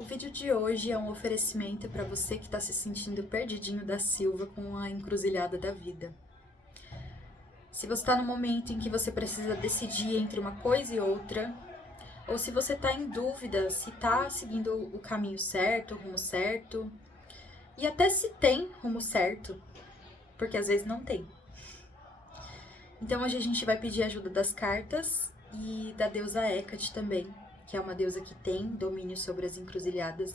O vídeo de hoje é um oferecimento para você que está se sentindo perdidinho da Silva com a encruzilhada da vida. Se você está no momento em que você precisa decidir entre uma coisa e outra, ou se você está em dúvida se está seguindo o caminho certo, o rumo certo, e até se tem rumo certo, porque às vezes não tem. Então hoje a gente vai pedir ajuda das cartas e da deusa Hecate também, que é uma deusa que tem domínio sobre as encruzilhadas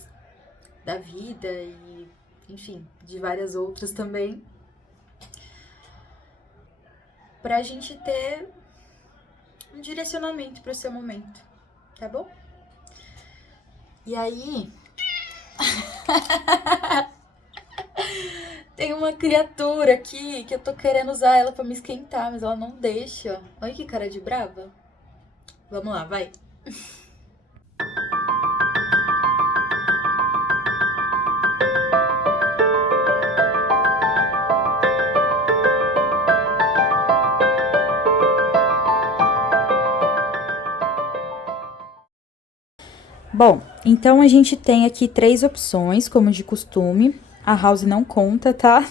da vida e, enfim, de várias outras também. Pra gente ter um direcionamento pro seu momento, tá bom? E aí... Tem uma criatura aqui que eu tô querendo usar ela pra me esquentar, mas ela não deixa. Olha que cara de brava. Vamos lá, vai. Bom, então a gente tem aqui 3 opções, como de costume. A House não conta, tá?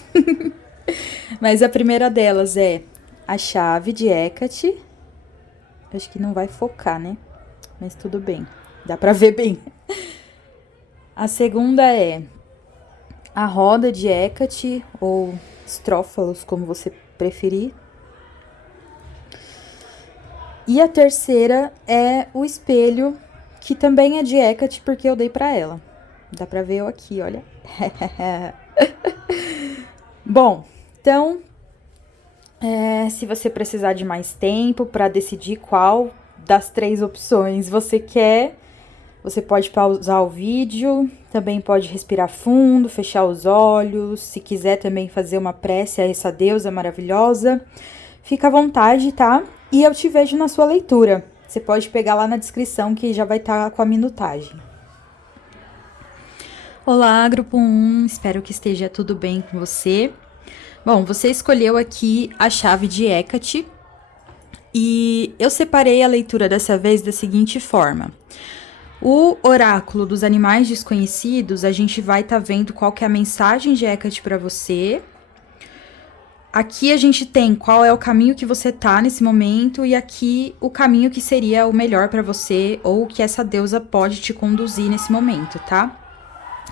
Mas a primeira delas é a chave de Hecate. Acho que não vai focar, né? Mas tudo bem, dá pra ver bem. A segunda é a roda de Hecate, ou estrófalos, como você preferir. E a terceira é o espelho, que também é de Hecate, porque eu dei pra ela. Dá pra ver eu aqui, olha. Bom, então, se você precisar de mais tempo pra decidir qual das 3 opções você quer, você pode pausar o vídeo, também pode respirar fundo, fechar os olhos, se quiser também fazer uma prece a essa deusa maravilhosa, fica à vontade, tá? E eu te vejo na sua leitura. Você pode pegar lá na descrição que já vai estar com a minutagem. Olá, grupo 1, espero que esteja tudo bem com você. Bom, você escolheu aqui a chave de Hecate e eu separei a leitura dessa vez da seguinte forma. O oráculo dos animais desconhecidos, a gente vai estar vendo qual que é a mensagem de Hecate para você. Aqui a gente tem qual é o caminho que você tá nesse momento e aqui o caminho que seria o melhor para você ou que essa deusa pode te conduzir nesse momento, tá?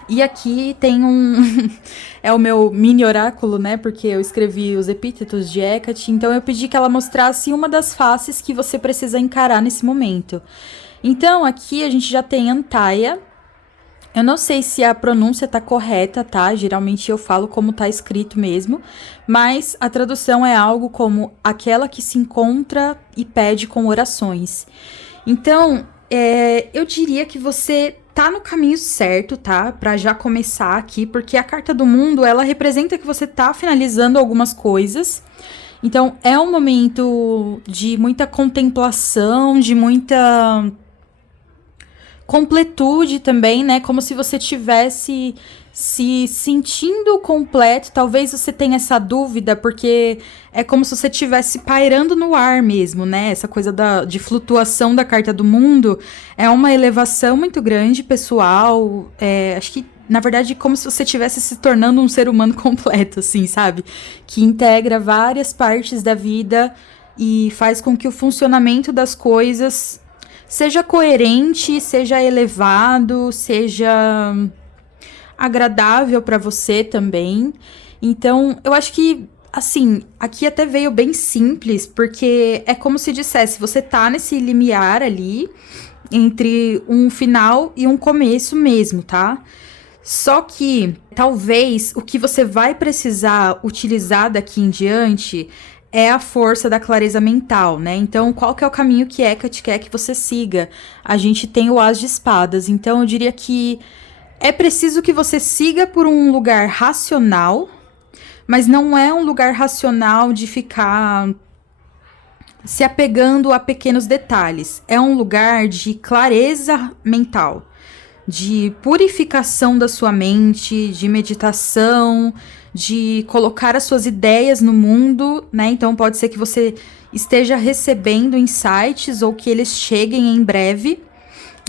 E aqui tem é o meu mini oráculo, né? Porque eu escrevi os epítetos de Hecate, então eu pedi que ela mostrasse uma das faces que você precisa encarar nesse momento. Então, aqui a gente já tem Antaia. Eu não sei se a pronúncia tá correta, tá? Geralmente eu falo como tá escrito mesmo, mas a tradução é algo como aquela que se encontra e pede com orações. Então, eu diria que você tá no caminho certo, tá? Pra já começar aqui, porque a carta do mundo, ela representa que você tá finalizando algumas coisas. Então, é um momento de muita contemplação, de muita completude também, né? Como se você tivesse se sentindo completo. Talvez você tenha essa dúvida, porque é como se você estivesse pairando no ar mesmo, né? Essa coisa de flutuação da carta do mundo é uma elevação muito grande, pessoal. Acho que, na verdade, como se você estivesse se tornando um ser humano completo, assim, sabe? Que integra várias partes da vida e faz com que o funcionamento das coisas seja coerente, seja elevado, seja agradável para você também. Então, eu acho que, assim, aqui até veio bem simples, porque é como se dissesse, você tá nesse limiar ali, entre um final e um começo mesmo, tá? Só que, talvez, o que você vai precisar utilizar daqui em diante é a força da clareza mental, né? Então, qual que é o caminho que Hecate quer que você siga? A gente tem o As de Espadas, então eu diria que é preciso que você siga por um lugar racional, mas não é um lugar racional de ficar se apegando a pequenos detalhes. É um lugar de clareza mental, de purificação da sua mente, de meditação, de colocar as suas ideias no mundo, né? Então pode ser que você esteja recebendo insights ou que eles cheguem em breve.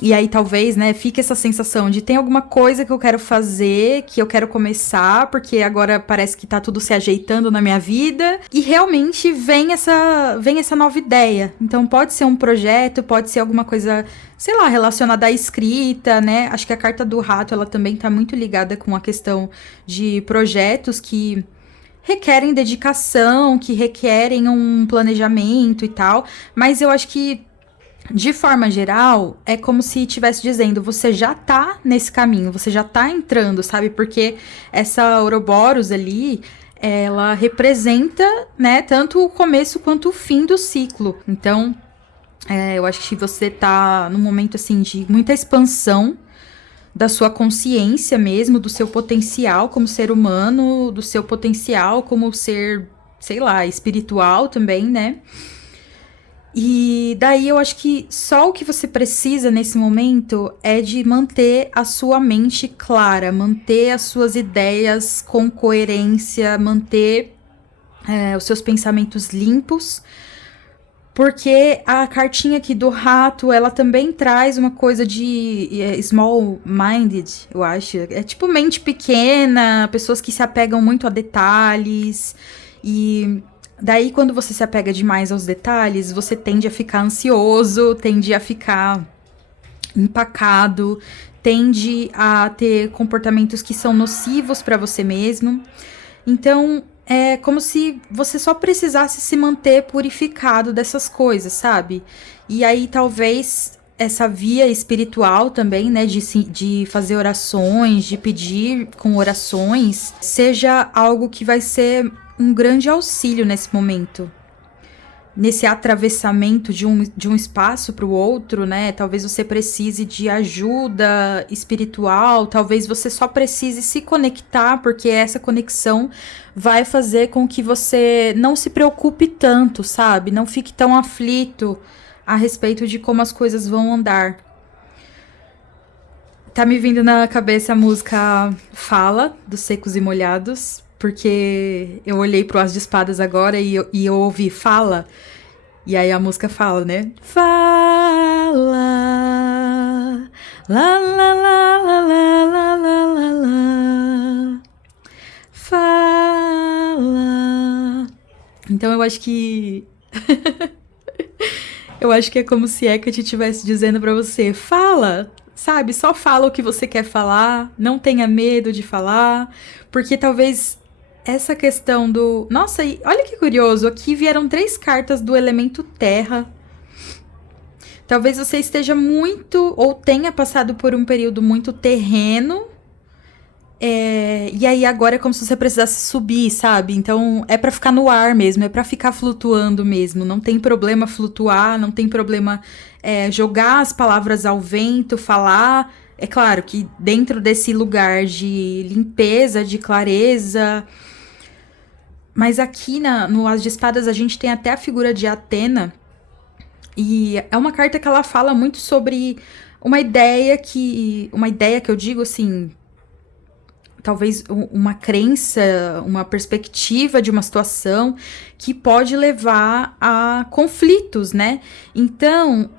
E aí talvez, né, fique essa sensação de tem alguma coisa que eu quero fazer, que eu quero começar, porque agora parece que tá tudo se ajeitando na minha vida. E realmente vem essa nova ideia. Então pode ser um projeto, pode ser alguma coisa, sei lá, relacionada à escrita, né? Acho que a carta do rato, ela também tá muito ligada com a questão de projetos que requerem dedicação, que requerem um planejamento e tal. Mas eu acho que de forma geral, é como se estivesse dizendo, você já tá nesse caminho, você já tá entrando, sabe? Porque essa Ouroboros ali, ela representa, né, tanto o começo quanto o fim do ciclo. Então, eu acho que você tá num momento, assim, de muita expansão da sua consciência mesmo, do seu potencial como ser humano, do seu potencial como ser, sei lá, espiritual também, né? E daí eu acho que só o que você precisa nesse momento é de manter a sua mente clara, manter as suas ideias com coerência, manter os seus pensamentos limpos, porque a cartinha aqui do rato, ela também traz uma coisa de small-minded, eu acho. É tipo mente pequena, pessoas que se apegam muito a detalhes e daí, quando você se apega demais aos detalhes, você tende a ficar ansioso, tende a ficar empacado, tende a ter comportamentos que são nocivos para você mesmo. Então, é como se você só precisasse se manter purificado dessas coisas, sabe? E aí, talvez essa via espiritual também, né, de fazer orações, de pedir com orações, seja algo que vai ser um grande auxílio nesse momento. Nesse atravessamento de um espaço para o outro, né? Talvez você precise de ajuda espiritual, talvez você só precise se conectar, porque essa conexão vai fazer com que você não se preocupe tanto, sabe? Não fique tão aflito a respeito de como as coisas vão andar. Tá me vindo na cabeça a música Fala, dos Secos e Molhados, porque eu olhei pro As de Espadas agora e eu ouvi Fala, e aí a música fala, né? Fala, lá, lá, lá, lá, lá, lá, lá, lá, lá. Fala. Então eu acho que eu acho que é como se Hecate estivesse dizendo pra você, fala, sabe? Só fala o que você quer falar, não tenha medo de falar, porque talvez essa questão do... Nossa, e olha que curioso, aqui vieram 3 cartas do elemento terra. Talvez você esteja muito, ou tenha passado por um período muito terreno, e aí agora é como se você precisasse subir, sabe? Então é pra ficar no ar mesmo, é pra ficar flutuando mesmo. Não tem problema flutuar, não tem problema jogar as palavras ao vento, falar. É claro que dentro desse lugar de limpeza, de clareza. Mas aqui no As de Espadas a gente tem até a figura de Atena. E é uma carta que ela fala muito sobre uma ideia que eu digo assim, talvez uma crença, uma perspectiva de uma situação que pode levar a conflitos, né? Então,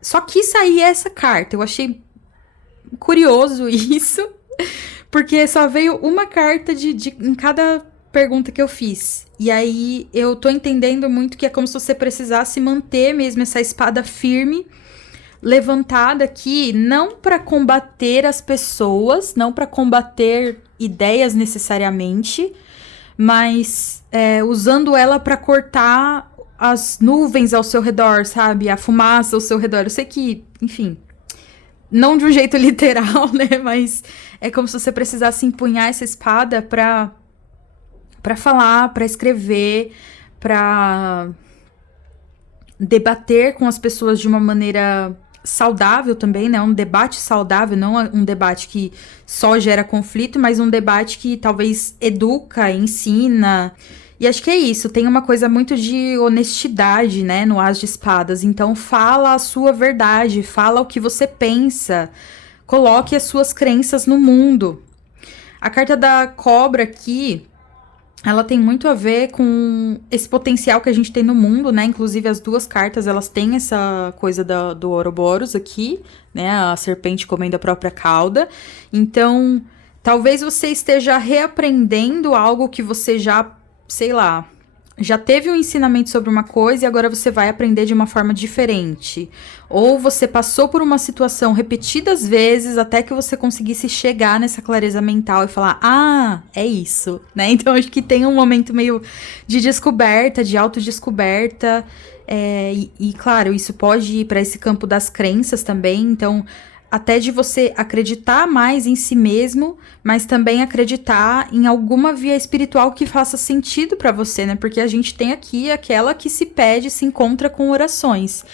só quis sair essa carta. Eu achei curioso isso, porque só veio uma carta em cada pergunta que eu fiz. E aí eu tô entendendo muito que é como se você precisasse manter mesmo essa espada firme, levantada aqui, não para combater as pessoas, não para combater ideias necessariamente, mas usando ela para cortar as nuvens ao seu redor, sabe? A fumaça ao seu redor. Eu sei que, enfim, não de um jeito literal, né? Mas é como se você precisasse empunhar essa espada para falar, para escrever, para debater com as pessoas de uma maneira saudável também, né? Um debate saudável, não um debate que só gera conflito, mas um debate que talvez educa, ensina. E acho que é isso, tem uma coisa muito de honestidade, né, no As de Espadas. Então fala a sua verdade, fala o que você pensa, coloque as suas crenças no mundo. A carta da cobra aqui, ela tem muito a ver com esse potencial que a gente tem no mundo, né? Inclusive, as duas cartas, elas têm essa coisa do Ouroboros aqui, né? A serpente comendo a própria cauda. Então, talvez você esteja reaprendendo algo que você já, sei lá, já teve um ensinamento sobre uma coisa e agora você vai aprender de uma forma diferente. Ou você passou por uma situação repetidas vezes até que você conseguisse chegar nessa clareza mental e falar, ah, é isso, né? Então acho que tem um momento meio de descoberta, de autodescoberta. Claro, isso pode ir para esse campo das crenças também. Então, até de você acreditar mais em si mesmo, mas também acreditar em alguma via espiritual que faça sentido para você, né? Porque a gente tem aqui aquela que se pede, se encontra com orações.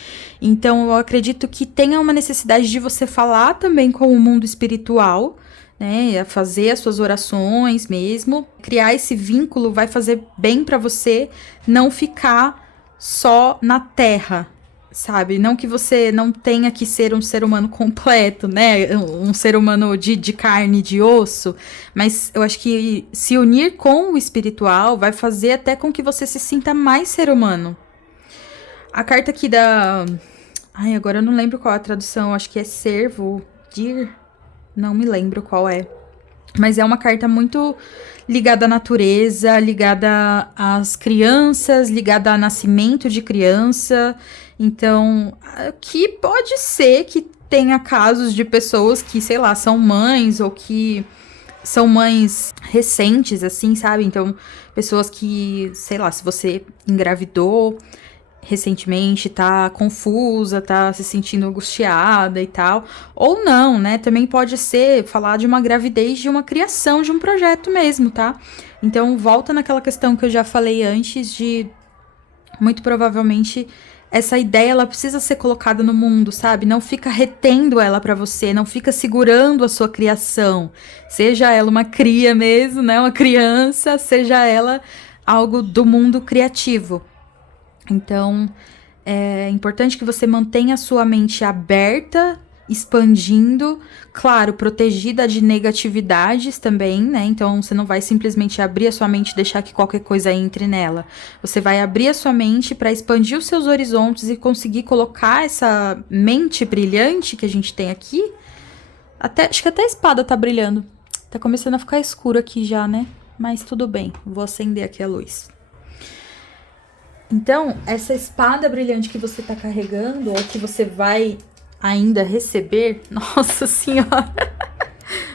Então, eu acredito que tenha uma necessidade de você falar também com o mundo espiritual, né? Fazer as suas orações mesmo. Criar esse vínculo vai fazer bem para você não ficar só na Terra, sabe? Não que você não tenha que ser um ser humano completo, né? Um ser humano de carne e de osso. Mas eu acho que se unir com o espiritual vai fazer até com que você se sinta mais ser humano. A carta aqui da... Ai, agora eu não lembro qual é a tradução. Acho que é servo, dir. Não me lembro qual é. Mas é uma carta muito ligada à natureza, ligada às crianças, ligada ao nascimento de criança. Então, que pode ser que tenha casos de pessoas que, sei lá, são mães ou que são mães recentes, assim, sabe? Então, pessoas que, sei lá, se você engravidou recentemente, tá confusa, tá se sentindo angustiada e tal. Ou não, né? Também pode ser falar de uma gravidez, de uma criação de um projeto mesmo, tá? Então, volta naquela questão que eu já falei antes de, muito provavelmente, essa ideia, ela precisa ser colocada no mundo, sabe? Não fica retendo ela pra você, não fica segurando a sua criação. Seja ela uma cria mesmo, né? Uma criança, seja ela algo do mundo criativo. Então, é importante que você mantenha a sua mente aberta, expandindo, claro, protegida de negatividades também, né? Então, você não vai simplesmente abrir a sua mente e deixar que qualquer coisa entre nela. Você vai abrir a sua mente para expandir os seus horizontes e conseguir colocar essa mente brilhante que a gente tem aqui. Acho que até a espada tá brilhando. Tá começando a ficar escuro aqui já, né? Mas tudo bem, vou acender aqui a luz. Então, essa espada brilhante que você tá carregando, ou que você vai ainda receber, nossa senhora,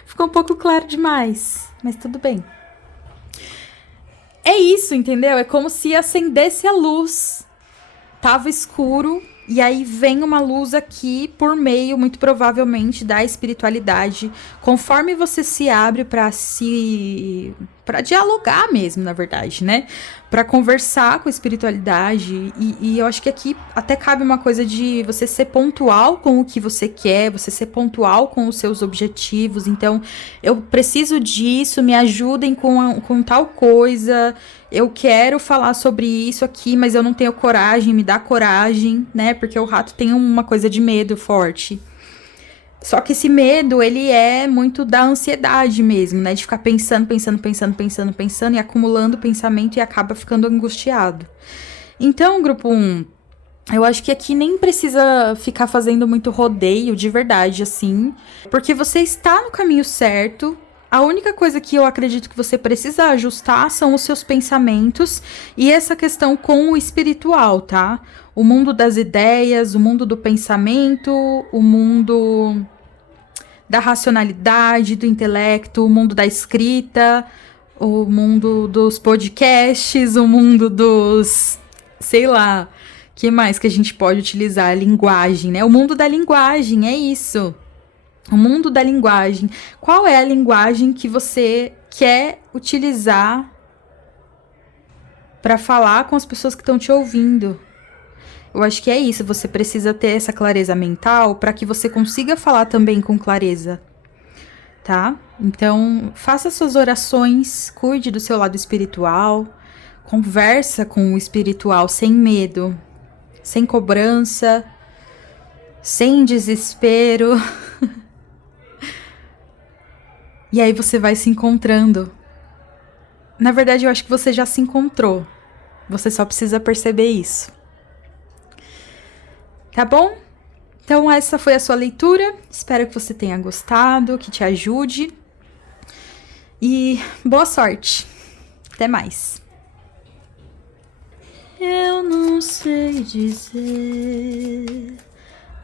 ficou um pouco claro demais, mas tudo bem. É isso, entendeu? É como se acendesse a luz, tava escuro, e aí vem uma luz aqui por meio, muito provavelmente, da espiritualidade. Conforme você se abre para dialogar mesmo, na verdade, né? Para conversar com a espiritualidade. E eu acho que aqui até cabe uma coisa de você ser pontual com o que você quer, você ser pontual com os seus objetivos. Então, eu preciso disso, me ajudem com tal coisa. Eu quero falar sobre isso aqui, mas eu não tenho coragem, me dá coragem, né? Porque o rato tem uma coisa de medo forte. Só que esse medo, ele é muito da ansiedade mesmo, né? De ficar pensando e acumulando pensamento e acaba ficando angustiado. Então, grupo 1, eu acho que aqui nem precisa ficar fazendo muito rodeio de verdade, assim. Porque você está no caminho certo. A única coisa que eu acredito que você precisa ajustar são os seus pensamentos e essa questão com o espiritual, tá? O mundo das ideias, o mundo do pensamento, o mundo da racionalidade, do intelecto, o mundo da escrita, o mundo dos podcasts, o mundo dos... sei lá, que mais que a gente pode utilizar? A linguagem, né? O mundo da linguagem, é isso. O mundo da linguagem. Qual é a linguagem que você quer utilizar para falar com as pessoas que estão te ouvindo? Eu acho que é isso. Você precisa ter essa clareza mental para que você consiga falar também com clareza, tá? Então, faça suas orações, cuide do seu lado espiritual, conversa com o espiritual sem medo, sem cobrança, sem desespero. E aí você vai se encontrando. Na verdade, eu acho que você já se encontrou. Você só precisa perceber isso. Tá bom? Então, essa foi a sua leitura. Espero que você tenha gostado, que te ajude. E boa sorte. Até mais. Eu não sei dizer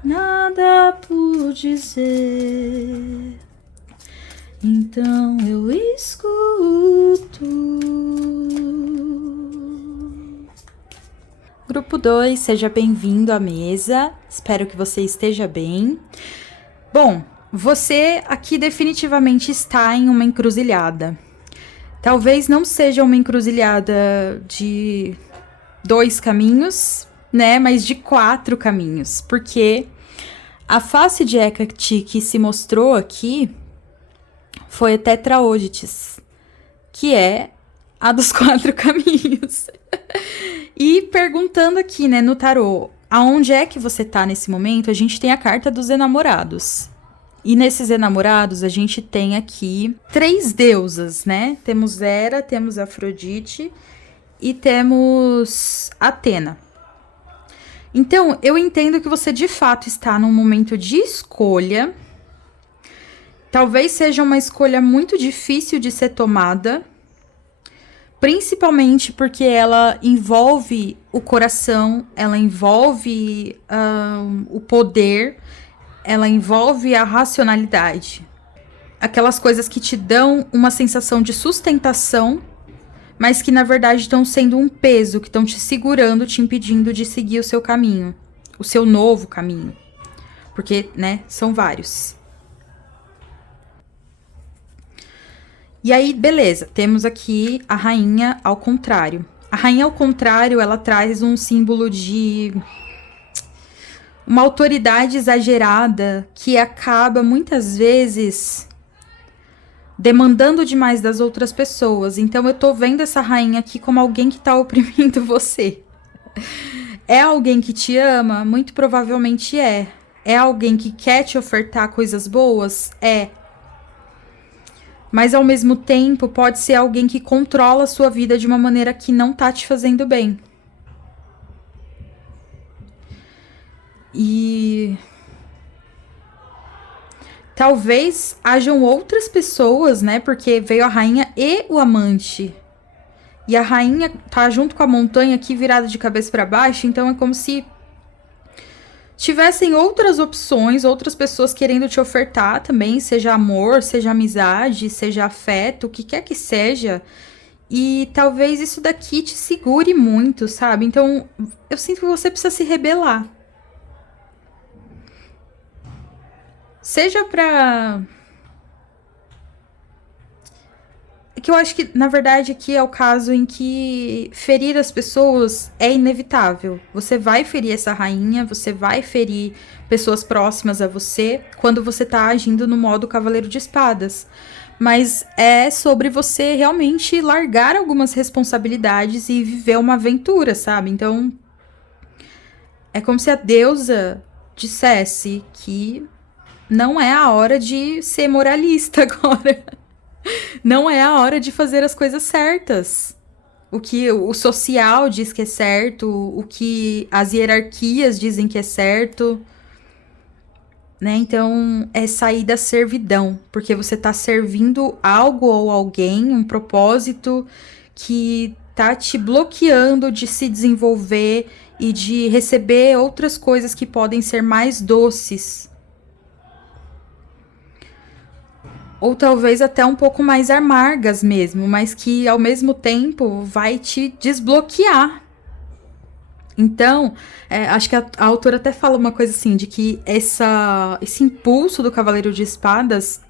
nada por dizer, então eu escuto. Grupo 2, seja bem-vindo à mesa. Espero que você esteja bem. Bom, você aqui definitivamente está em uma encruzilhada. Talvez não seja uma encruzilhada de 2 caminhos, né? Mas de 4 caminhos. Porque a face de Hecate que se mostrou aqui foi a Tetraódites, que é a dos 4 caminhos. E perguntando aqui, né, no tarô, aonde é que você tá nesse momento, a gente tem a carta dos enamorados. E nesses enamorados, a gente tem aqui 3 deusas, né? Temos Hera, temos Afrodite e temos Atena. Então, eu entendo que você de fato está num momento de escolha. Talvez seja uma escolha muito difícil de ser tomada, principalmente porque ela envolve o coração, ela envolve o poder, ela envolve a racionalidade. Aquelas coisas que te dão uma sensação de sustentação, mas que na verdade estão sendo um peso, que estão te segurando, te impedindo de seguir o seu caminho, o seu novo caminho. Porque, né, são vários. E aí, beleza, temos aqui a rainha ao contrário. A rainha ao contrário, ela traz um símbolo de uma autoridade exagerada que acaba muitas vezes demandando demais das outras pessoas. Então eu tô vendo essa rainha aqui como alguém que tá oprimindo você. É alguém que te ama? Muito provavelmente é. É alguém que quer te ofertar coisas boas? É. Mas ao mesmo tempo pode ser alguém que controla a sua vida de uma maneira que não tá te fazendo bem. E talvez hajam outras pessoas, né? Porque veio a rainha e o amante. E a rainha tá junto com a montanha aqui virada de cabeça para baixo, então é como se tivessem outras opções, outras pessoas querendo te ofertar também, seja amor, seja amizade, seja afeto, o que quer que seja. E talvez isso daqui te segure muito, sabe? Então, eu sinto que você precisa se rebelar. Seja pra... É que eu acho que, na verdade, aqui é o caso em que ferir as pessoas é inevitável. Você vai ferir essa rainha, você vai ferir pessoas próximas a você quando você tá agindo no modo Cavaleiro de Espadas. Mas é sobre você realmente largar algumas responsabilidades e viver uma aventura, sabe? Então, é como se a deusa dissesse que não é a hora de ser moralista agora. Não é a hora de fazer as coisas certas. O que o social diz que é certo, o que as hierarquias dizem que é certo, né? Então, é sair da servidão, porque você tá servindo algo ou alguém, um propósito que tá te bloqueando de se desenvolver e de receber outras coisas que podem ser mais doces. Ou talvez até um pouco mais amargas mesmo, mas que ao mesmo tempo vai te desbloquear. Então, acho que a autora até fala uma coisa assim, de que esse impulso do Cavaleiro de Espadas,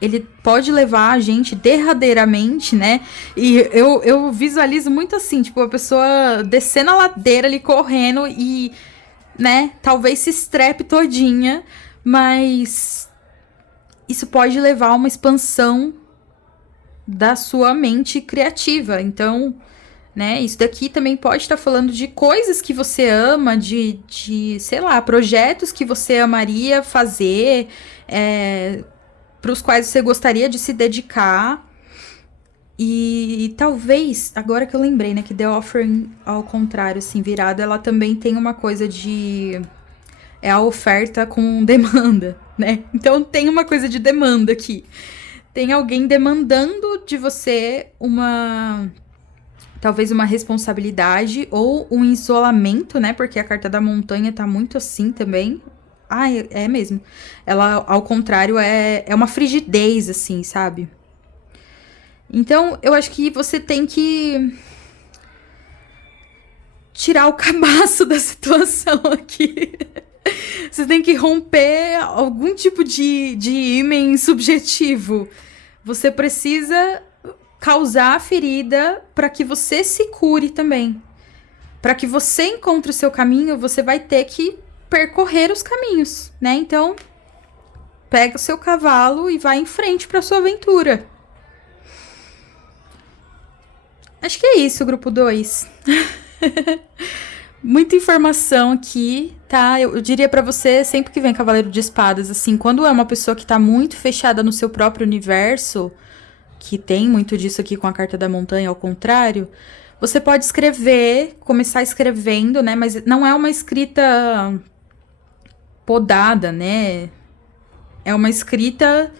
ele pode levar a gente derradeiramente, né? E eu visualizo muito assim, tipo, a pessoa descendo a ladeira ali, correndo e, né, talvez se estrepe todinha, mas isso pode levar a uma expansão da sua mente criativa. Então, né, isso daqui também pode estar falando de coisas que você ama, de sei lá, projetos que você amaria fazer, para os quais você gostaria de se dedicar. E talvez, agora que eu lembrei, né, que The Offering, ao contrário, assim, virado, ela também tem uma coisa de... É a oferta com demanda, né? Então tem uma coisa de demanda aqui. Tem alguém demandando de você uma... Talvez uma responsabilidade ou um isolamento, né? Porque a carta da montanha tá muito assim também. Ah, é mesmo. Ela, ao contrário, é uma frigidez, assim, sabe? Então, eu acho que você tem que tirar o cabaço da situação aqui. Você tem que romper algum tipo de ímã subjetivo. Você precisa causar a ferida para que você se cure também. Para que você encontre o seu caminho, você vai ter que percorrer os caminhos, né? Então, pega o seu cavalo e vai em frente para sua aventura. Acho que é isso, grupo 2. Muita informação aqui, tá? Eu diria pra você, sempre que vem Cavaleiro de Espadas, assim, quando é uma pessoa que tá muito fechada no seu próprio universo, que tem muito disso aqui com a Carta da Montanha, ao contrário, você pode escrever, começar escrevendo, né? Mas não é uma escrita podada, né? É uma escrita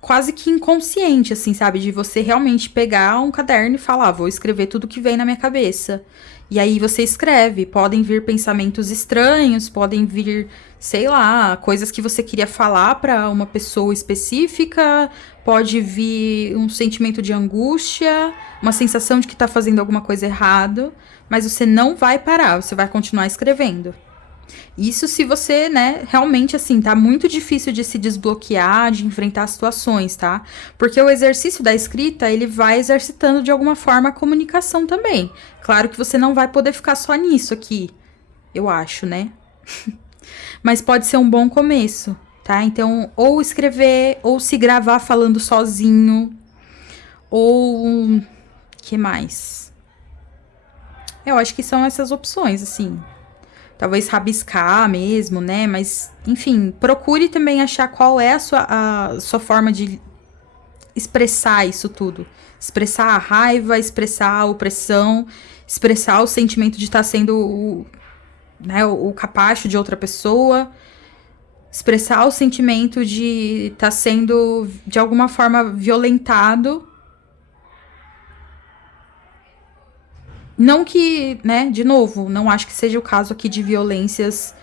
quase que inconsciente, assim, sabe? De você realmente pegar um caderno e falar, vou escrever tudo que vem na minha cabeça. E aí você escreve. Podem vir pensamentos estranhos, podem vir, sei lá, coisas que você queria falar para uma pessoa específica, pode vir um sentimento de angústia, uma sensação de que tá fazendo alguma coisa errado, mas você não vai parar, você vai continuar escrevendo. Isso se você, né, realmente, assim, tá muito difícil de se desbloquear, de enfrentar situações, tá? Porque o exercício da escrita, ele vai exercitando de alguma forma a comunicação também. Claro que você não vai poder ficar só nisso aqui, eu acho, né? Mas pode ser um bom começo, tá? Então, ou escrever, ou se gravar falando sozinho, ou... que mais? Eu acho que são essas opções, assim. Talvez rabiscar mesmo, né? Mas, enfim, procure também achar qual é a sua forma de expressar isso tudo. Expressar a raiva, expressar a opressão, expressar o sentimento de estar sendo o capacho de outra pessoa. Expressar o sentimento de estar sendo, de alguma forma, violentado. Não que, né, de novo, não acho que seja o caso aqui de violências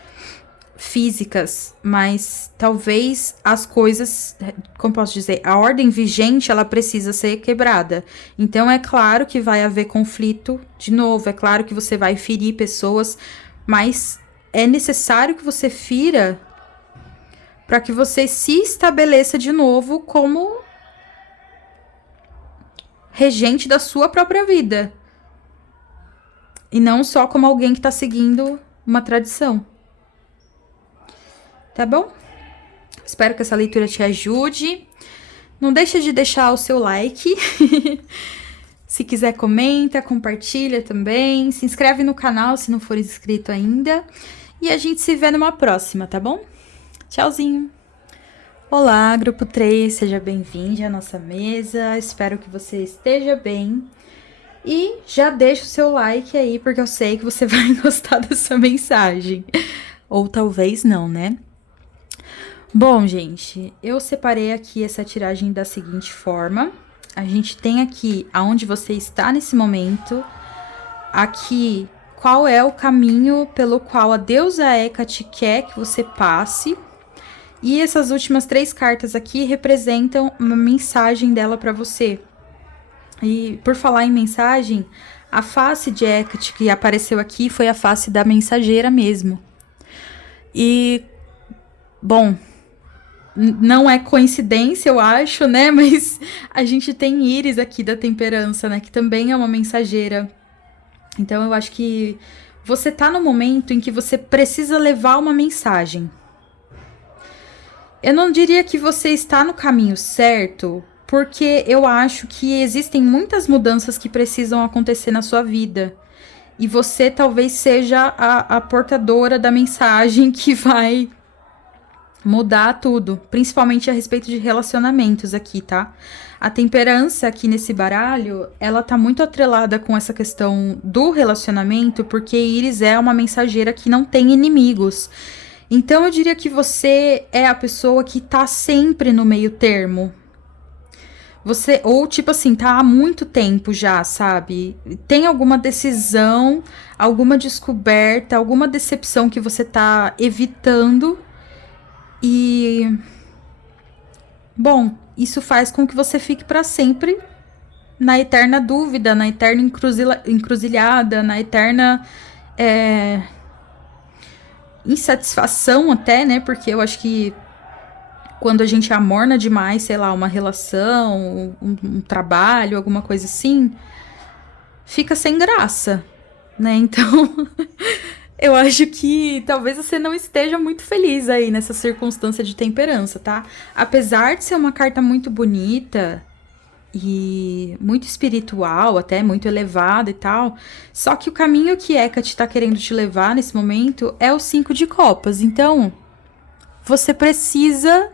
físicas, mas talvez as coisas, como posso dizer, a ordem vigente, ela precisa ser quebrada. Então é claro que vai haver conflito, de novo, é claro que você vai ferir pessoas, mas é necessário que você fira para que você se estabeleça de novo como regente da sua própria vida. E não só como alguém que está seguindo uma tradição. Tá bom? Espero que essa leitura te ajude. Não deixa de deixar o seu like. Se quiser, comenta, compartilha também. Se inscreve no canal se não for inscrito ainda. E a gente se vê numa próxima, tá bom? Tchauzinho! Olá, grupo 3, seja bem-vindo à nossa mesa. Espero que você esteja bem. E já deixa o seu like aí, porque eu sei que você vai gostar dessa mensagem. Ou talvez não, né? Bom, gente, eu separei aqui essa tiragem da seguinte forma. A gente tem aqui aonde você está nesse momento. Aqui, qual é o caminho pelo qual a deusa Hecate quer que você passe. E essas últimas 3 cartas aqui representam uma mensagem dela para você. E por falar em mensagem, a face de Hecate que apareceu aqui foi a face da mensageira mesmo. E, bom, não é coincidência, eu acho, né? Mas a gente tem Íris aqui da temperança, né? Que também é uma mensageira. Então eu acho que você tá no momento em que você precisa levar uma mensagem. Eu não diria que você está no caminho certo, porque eu acho que existem muitas mudanças que precisam acontecer na sua vida. E você talvez seja a portadora da mensagem que vai mudar tudo, principalmente a respeito de relacionamentos aqui, tá? A temperança aqui nesse baralho, ela tá muito atrelada com essa questão do relacionamento, porque Íris é uma mensageira que não tem inimigos. Então eu diria que você é a pessoa que tá sempre no meio termo. Você, ou tipo assim, tá há muito tempo já, sabe? Tem alguma decisão, alguma descoberta, alguma decepção que você tá evitando e, bom, isso faz com que você fique para sempre na eterna dúvida, na eterna encruzilhada, na eterna insatisfação até, né? Porque eu acho que quando a gente amorna demais, sei lá, uma relação, um trabalho, alguma coisa assim, fica sem graça, né? Então, eu acho que talvez você não esteja muito feliz aí nessa circunstância de temperança, tá? Apesar de ser uma carta muito bonita e muito espiritual, até muito elevada e tal, só que o caminho que Hecate tá querendo te levar nesse momento é o 5 de copas. Então, você precisa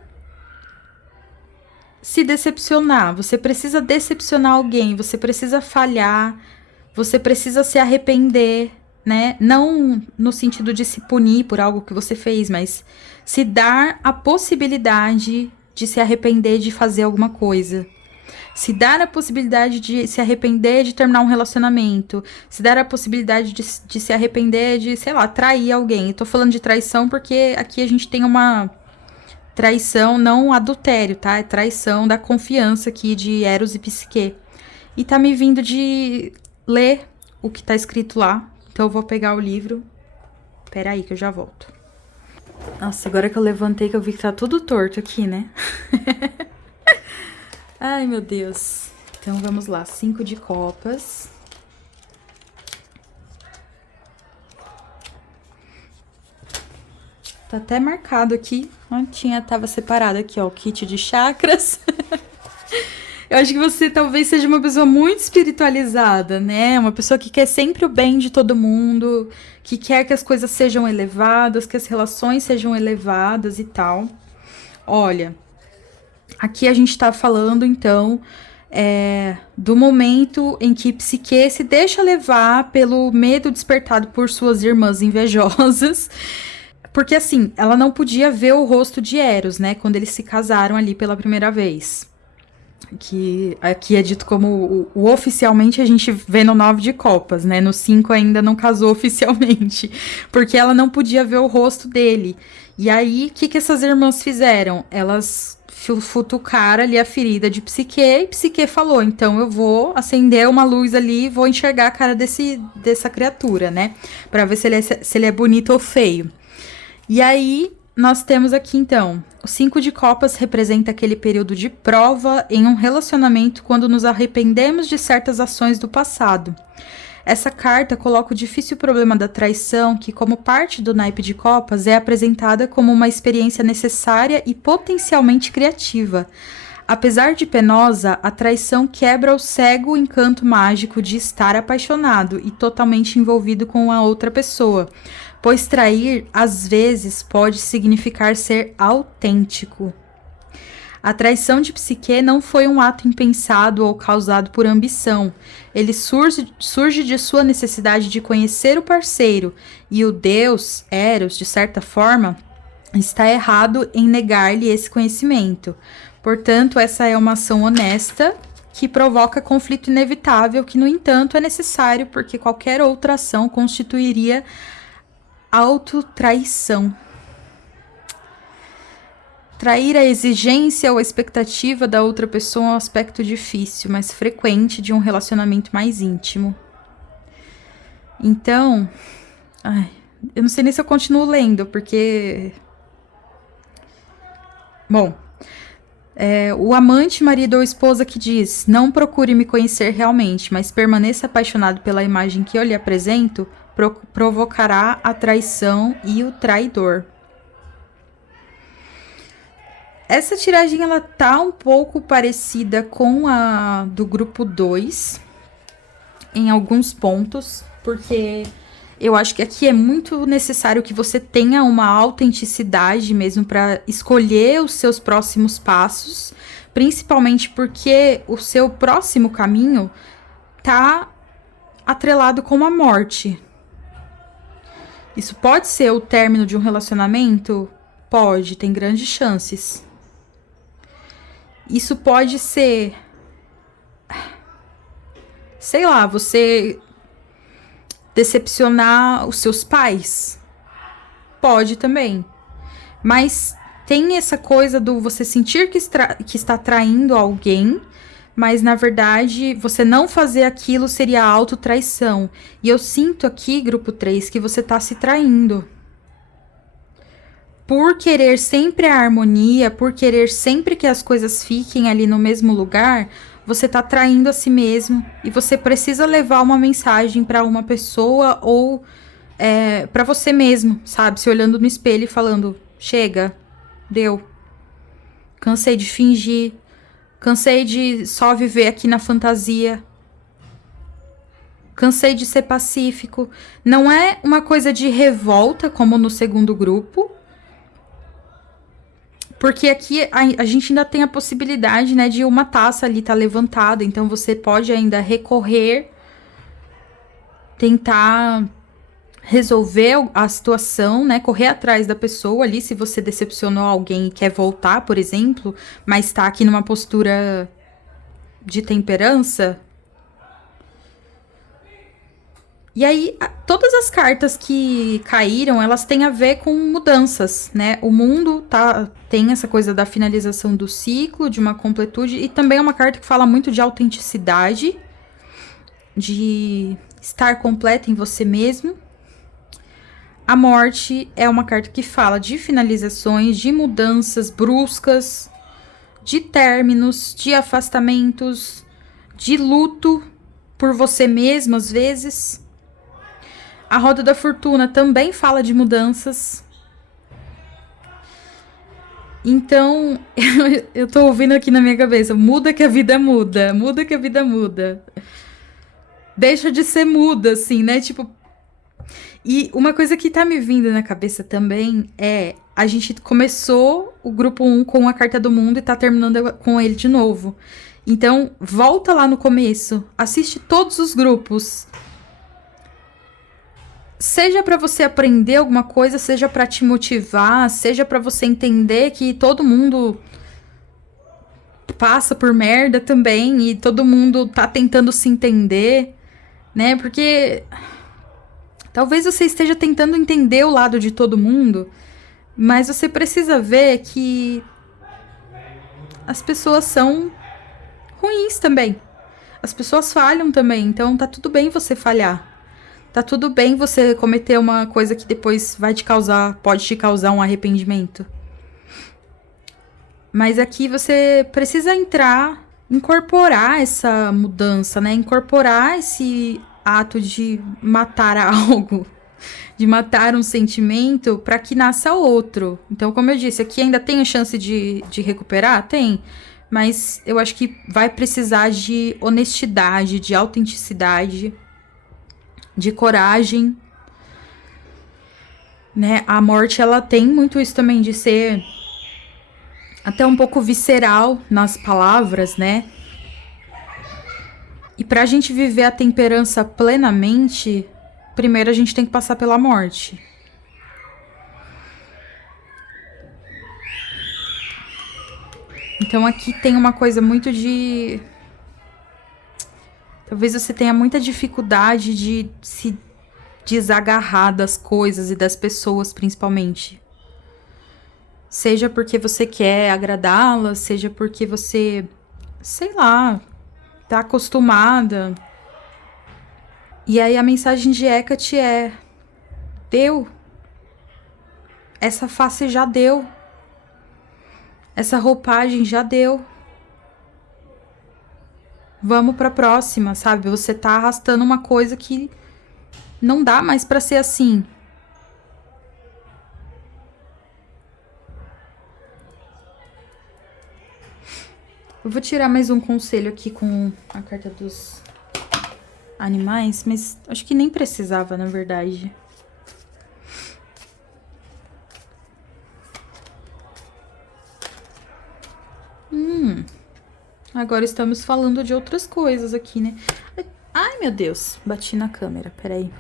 se decepcionar, você precisa decepcionar alguém, você precisa falhar, você precisa se arrepender, né? Não no sentido de se punir por algo que você fez, mas se dar a possibilidade de se arrepender de fazer alguma coisa. Se dar a possibilidade de se arrepender de terminar um relacionamento. Se dar a possibilidade de se arrepender de, sei lá, trair alguém. Eu tô falando de traição porque aqui a gente tem uma traição, não adultério, tá? É traição da confiança aqui de Eros e Psique. E tá me vindo de ler o que tá escrito lá. Então eu vou pegar o livro. Pera aí que eu já volto. Nossa, agora que eu levantei que eu vi que tá tudo torto aqui, né? Ai, meu Deus. Então vamos lá. 5 de copas. Tá até marcado aqui. Tava separado aqui, ó, o kit de chakras. Eu acho que você talvez seja uma pessoa muito espiritualizada, né? Uma pessoa que quer sempre o bem de todo mundo, que quer que as coisas sejam elevadas, que as relações sejam elevadas e tal. Olha, aqui a gente tá falando, então, do momento em que Psique se deixa levar pelo medo despertado por suas irmãs invejosas. Porque, assim, ela não podia ver o rosto de Eros, né? Quando eles se casaram ali pela primeira vez. Que aqui é dito como o oficialmente a gente vê no 9 de copas, né? No 5 ainda não casou oficialmente. Porque ela não podia ver o rosto dele. E aí, o que essas irmãs fizeram? Elas futucaram ali a ferida de Psique. E Psique falou, então eu vou acender uma luz ali e vou enxergar a cara dessa criatura, né? Pra ver se ele é bonito ou feio. E aí, nós temos aqui, então, o 5 de copas representa aquele período de prova em um relacionamento quando nos arrependemos de certas ações do passado. Essa carta coloca o difícil problema da traição, que como parte do naipe de copas, é apresentada como uma experiência necessária e potencialmente criativa. Apesar de penosa, a traição quebra o cego encanto mágico de estar apaixonado e totalmente envolvido com a outra pessoa, pois trair, às vezes, pode significar ser autêntico. A traição de Psique não foi um ato impensado ou causado por ambição. Ele surge de sua necessidade de conhecer o parceiro, e o deus, Eros, de certa forma, está errado em negar-lhe esse conhecimento. Portanto, essa é uma ação honesta que provoca conflito inevitável, que, no entanto, é necessário porque qualquer outra ação constituiria autotraição. Trair a exigência ou a expectativa da outra pessoa é um aspecto difícil, mas frequente de um relacionamento mais íntimo. Então, eu não sei nem se eu continuo lendo, porque... Bom, o amante, marido ou esposa que diz: não procure me conhecer realmente, mas permaneça apaixonado pela imagem que eu lhe apresento, provocará a traição e o traidor. Essa tiragem, ela tá um pouco parecida com a do grupo 2, em alguns pontos, porque Eu acho que aqui é muito necessário que você tenha uma autenticidade mesmo para escolher os seus próximos passos, principalmente porque o seu próximo caminho tá atrelado com a morte. Isso pode ser o término de um relacionamento? Pode, tem grandes chances. Isso pode ser, sei lá, você decepcionar os seus pais? Pode também. Mas tem essa coisa do você sentir que está traindo alguém, mas na verdade você não fazer aquilo seria autotraição. E eu sinto aqui, grupo 3, que você está se traindo. Por querer sempre a harmonia, por querer sempre que as coisas fiquem ali no mesmo lugar, você tá traindo a si mesmo e você precisa levar uma mensagem para uma pessoa ou para você mesmo, sabe? Se olhando no espelho e falando: chega, deu. Cansei de fingir, cansei de só viver aqui na fantasia. Cansei de ser pacífico. Não é uma coisa de revolta como no segundo grupo. Porque aqui a gente ainda tem a possibilidade, né, de uma taça ali tá levantada. Então você pode ainda recorrer, tentar resolver a situação, né, correr atrás da pessoa ali, se você decepcionou alguém e quer voltar, por exemplo, mas tá aqui numa postura de temperança. E aí, todas as cartas que caíram, elas têm a ver com mudanças, né? O mundo tem essa coisa da finalização do ciclo, de uma completude, e também é uma carta que fala muito de autenticidade, de estar completo em você mesmo. A morte é uma carta que fala de finalizações, de mudanças bruscas, de términos, de afastamentos, de luto por você mesmo, às vezes. A roda da fortuna também fala de mudanças. Então, eu tô ouvindo aqui na minha cabeça: muda que a vida muda, muda que a vida muda. Deixa de ser muda, assim, né? Tipo. E uma coisa que tá me vindo na cabeça também é: a gente começou o grupo 1 com a carta do mundo e tá terminando com ele de novo. Então, volta lá no começo, assiste todos os grupos. Seja para você aprender alguma coisa, seja para te motivar, seja para você entender que todo mundo passa por merda também e todo mundo tá tentando se entender, né? Porque talvez você esteja tentando entender o lado de todo mundo, mas você precisa ver que as pessoas são ruins também. As pessoas falham também, então tá tudo bem você falhar. Tá tudo bem você cometer uma coisa que depois pode te causar um arrependimento. Mas aqui você precisa incorporar essa mudança, né? Incorporar esse ato de matar algo, de matar um sentimento para que nasça outro. Então, como eu disse, aqui ainda tem a chance de recuperar? Tem. Mas eu acho que vai precisar de honestidade, de autenticidade, de coragem, né? A morte, ela tem muito isso também de ser até um pouco visceral nas palavras, né? E pra gente viver a temperança plenamente, primeiro a gente tem que passar pela morte. Então aqui tem uma coisa muito de... Talvez você tenha muita dificuldade de se desagarrar das coisas e das pessoas, principalmente. Seja porque você quer agradá-las, seja porque você, sei lá, tá acostumada. E aí a mensagem de Hecate é: deu. Essa face já deu. Essa roupagem já deu. Vamos pra próxima, sabe? Você tá arrastando uma coisa que não dá mais pra ser assim. Eu vou tirar mais um conselho aqui com a carta dos animais, mas acho que nem precisava, na verdade. Agora estamos falando de outras coisas aqui, né? Ai, meu Deus, bati na câmera, peraí.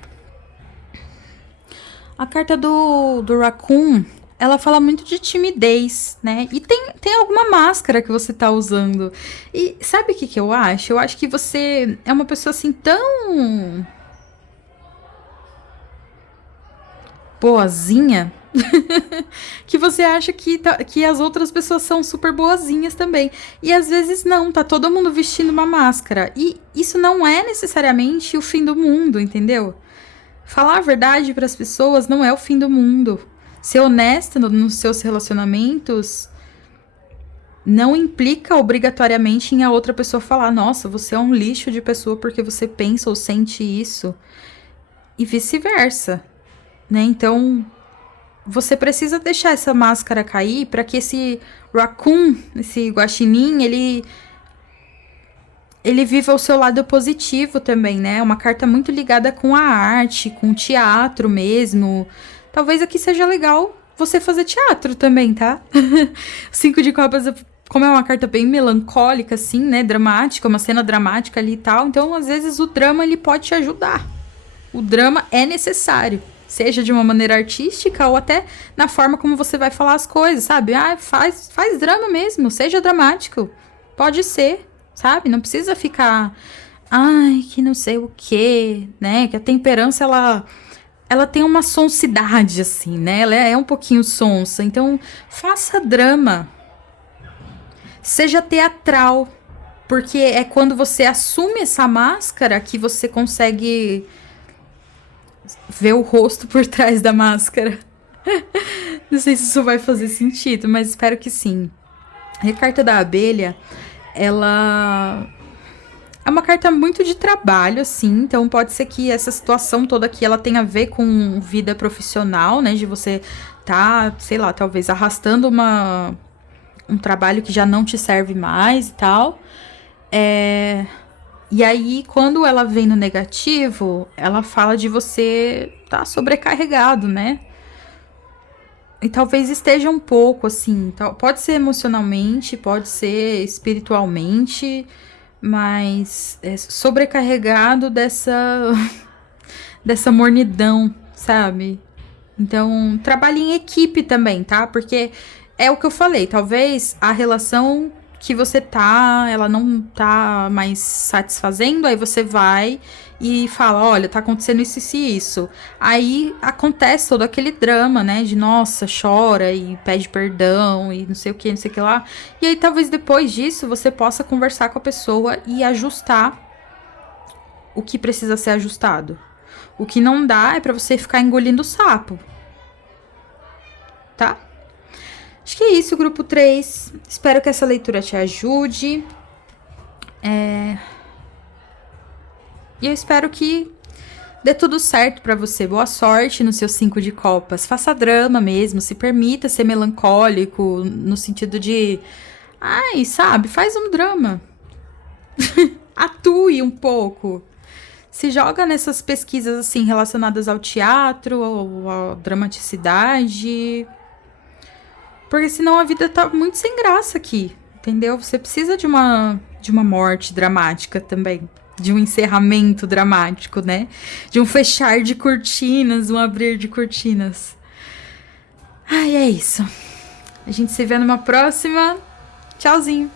A carta do Raccoon, ela fala muito de timidez, né? E tem alguma máscara que você tá usando. E sabe o que que eu acho? Eu acho que você é uma pessoa assim tão boazinha que você acha que as outras pessoas são super boazinhas também. E às vezes não, tá todo mundo vestindo uma máscara. E isso não é necessariamente o fim do mundo, entendeu? Falar a verdade para as pessoas não é o fim do mundo. Ser honesta nos seus relacionamentos não implica obrigatoriamente em a outra pessoa falar: nossa, você é um lixo de pessoa porque você pensa ou sente isso. E vice-versa, né? Então, você precisa deixar essa máscara cair para que esse raccoon, esse guaxinim, ele viva o seu lado positivo também, né? É uma carta muito ligada com a arte, com o teatro mesmo. Talvez aqui seja legal você fazer teatro também, tá? Cinco de copas, como é uma carta bem melancólica, assim, né? Dramática, uma cena dramática ali e tal. Então, às vezes, o drama, ele pode te ajudar. O drama é necessário. Seja de uma maneira artística ou até na forma como você vai falar as coisas, sabe? Ah, faz drama mesmo, seja dramático. Pode ser, sabe? Não precisa ficar, ai, que não sei o quê, né? Que a temperança, ela tem uma sonsidade, assim, né? Ela é um pouquinho sonsa. Então, faça drama. Seja teatral. Porque é quando você assume essa máscara que você consegue ver o rosto por trás da máscara. Não sei se isso vai fazer sentido, mas espero que sim. A carta da abelha, ela é uma carta muito de trabalho, assim. Então pode ser que essa situação toda aqui ela tenha a ver com vida profissional, né? De você tá, sei lá, talvez arrastando um trabalho que já não te serve mais e tal. E aí, quando ela vem no negativo, ela fala de você tá sobrecarregado, né? E talvez esteja um pouco assim, pode ser emocionalmente, pode ser espiritualmente, mas é sobrecarregado dessa mornidão, sabe? Então, trabalhe em equipe também, tá? Porque é o que eu falei, talvez a relação que você tá, ela não tá mais satisfazendo, aí você vai e fala, olha, tá acontecendo isso e isso. Aí acontece todo aquele drama, né, de nossa, chora e pede perdão e não sei o que lá. E aí talvez depois disso você possa conversar com a pessoa e ajustar o que precisa ser ajustado. O que não dá é pra você ficar engolindo sapo. Tá? Acho que é isso, grupo 3. Espero que essa leitura te ajude. E eu espero que dê tudo certo pra você. Boa sorte no seu 5 de copas. Faça drama mesmo. Se permita ser melancólico. No sentido de... ai, sabe? Faz um drama. Atue um pouco. Se joga nessas pesquisas assim relacionadas ao teatro, à dramaticidade... porque senão a vida tá muito sem graça aqui, entendeu? Você precisa de uma morte dramática também. De um encerramento dramático, né? De um fechar de cortinas, um abrir de cortinas. Ai, é isso. A gente se vê numa próxima. Tchauzinho.